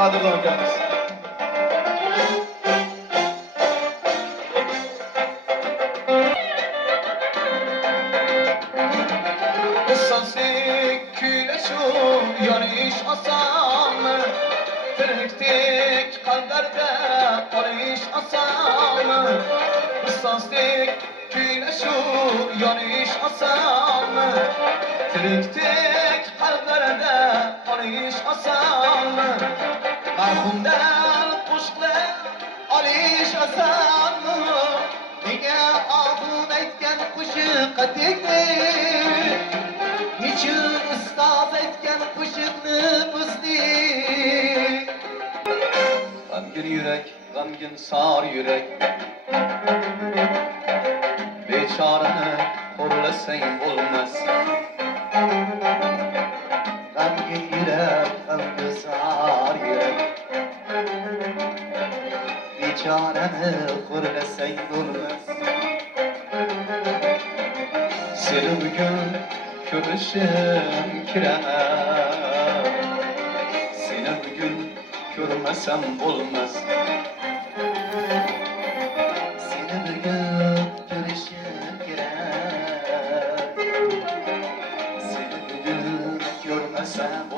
qadrlon akamiz. Issazlik kuylashuv yonish osonmi? Tiriklik qalblarda qolish osonmi? Issazlik kuylashuv yonish osonmi? Tiriklik qalblarda qolish osonmi? Marhumdan qo'shiqlar olish osonmi? Nega og'un aytgan qo'shiqqa tegdi? Niçin ustoz aytgan qo'shiqni buzdi? G'amgin yurak, g'amgin sor yurak, bechorani xo'rlasang bo'lmas. G'amgin yurak, g'amgin sor yurak, bechorani xo'rlasang bo'lmas. Seni bugun ko'rishim kerak, seni bugun ko'rmasam bo'lmas. Seni bugun ko'rishim kerak, seni bugun ko'rmasam